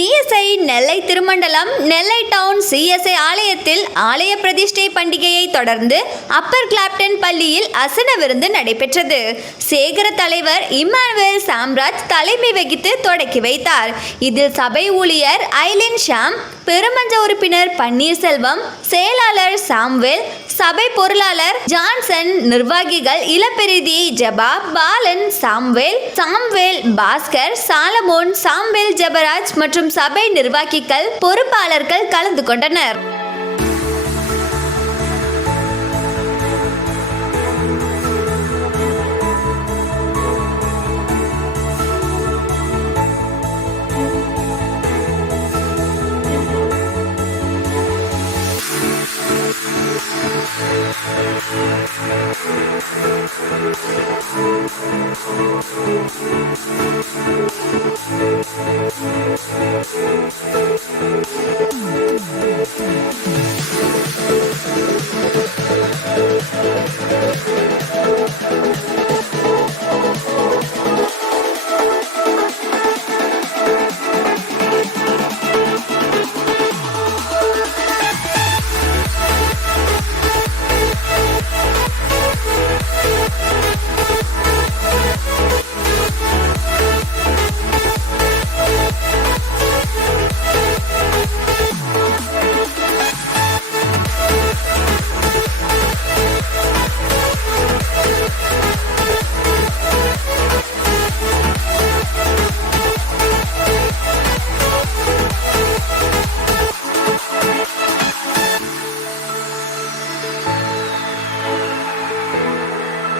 CSI நெல்லை திருமண்டலம் நெல்லை down CSI ஆலயத்தில் ஆலய பிரதிஷ்டை பண்டிகையை தொடர்ந்து அப்பர் கிளாப்டன் பள்ளியில் அசன விருந்து நடைபெற்றது. சேகர தலைவர் இம்மானுவேல் சாம்ராஜ் தலைமை வகித்து தொடக்கி வைத்தார். இதில் சபை ஊழியர் ஐலின் ஷாம், பெருமஞ்ச உறுப்பினர் பன்னீர்செல்வம், செயலாளர் சாம்வேல், சபை பொருளாளர் ஜான்சன், நிர்வாகிகள் இளம்பெரிதி ஜெபா, பாலன், சாம்வேல், பாஸ்கர், சாலமோன், சாம்வேல், ஜெபராஜ் மற்றும் சபை நிர்வாகிகள் பொறுப்பாளர்கள் கலந்து கொண்டனர்.